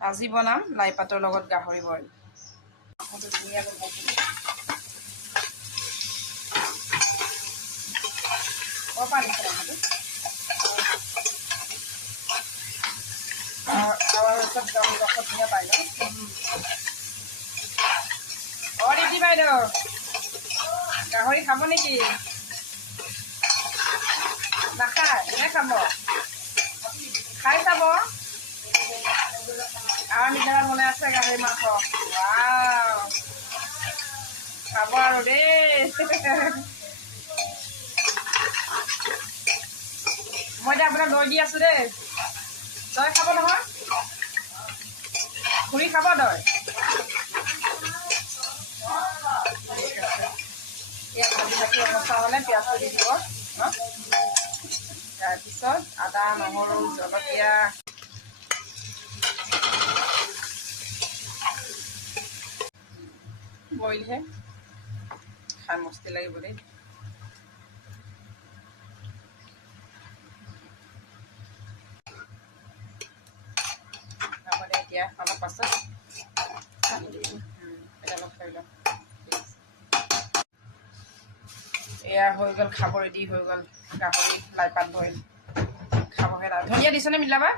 আজি বনাম লাই পাতৰ লগত গাহৰি বইল দিদি বাইদেউ গাহৰি খাব নেকি নাখায় নে খাব খাই চাব আৰু নিজা বনাই আছে গাহৰি মাংস খাব আৰু দেই মই এতিয়া আপোনাক দৈ দি আছো দেই দৈ খাব নহয় খুৰী খাব দৈ অৱস্থা হ'লে পিঁয়াজটো দি দিব তাৰপিছত আদা নহৰু জলকীয়া বইলহে খাই মস্তি লাগিব দেই হ'ব দে এতিয়া অলপ পাছত অলপ খাই লওঁ এয়া হৈ গ'ল খাব ৰেডি হৈ গ'ল গাহৰি লাই পাত বইল খাবহে ধনিয়া দিছেনে মিলাবা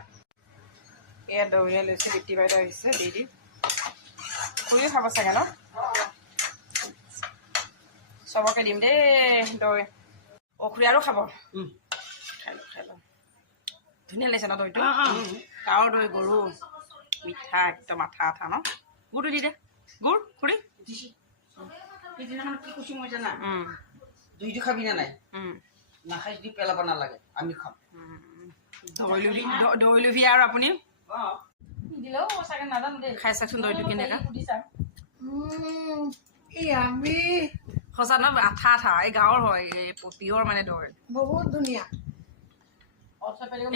এয়া দৈৰে লৈছে বিটি বাইদেউ আহিছে দি খুৰীও খাব চাগে ন চবকে দিম দেই দৈ খুৰী আৰু খাব খাই লওঁ ধুনীয়া লাগিছে ন দৈটো গাঁৱৰ দৈ গৰু মিঠা একদম আঠা আঠা ন গুৰটো দি দে গুৰ খুৰী সেইদিনাখন কি কৈছো মই জানা দৈটো খাবি না নাই নাখাই যদি পেলাব নালাগে আমি খাম দৈ লুভি আৰু আপুনি খাই চাওকচোন দৈটো কেনেকা সঁচা ন আঠা আঠা এই গাঁৱৰ হয় এই পিয়ৰ মানে দৈ বহুত ধুনীয়া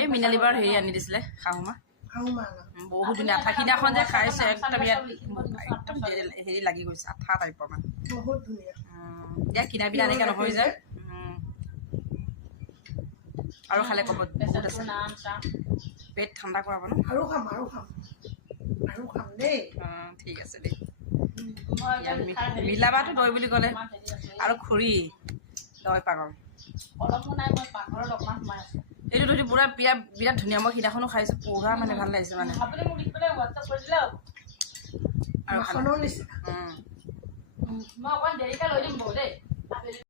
এই মিনালী বাৰ হেৰি আনি দিছিলে শাহুমা বহুত ধুনীয়া আঠা সিদিনাখন যে খাইছে একদম একদম হেৰি লাগি গৈছে আঠা টাইপৰ মানে বহুত ধুনীয়া এতিয়া কিনা বিনা এনেকৈ নহয় যে আৰু খালে ক'ব বহুত আছে পেট ঠাণ্ডা কৰাব ন আৰু খাম দেই ঠিক আছে দেই মিলাবাটো দৈ বুলি ক'লে আৰু খুৰী দৈ পাগল এইটো দৈটো পুৰা বিৰাট ধুনীয়া মই সিদিনাখনো খাইছোঁ পুৰা মানে ভাল লাগিছে মানে আৰু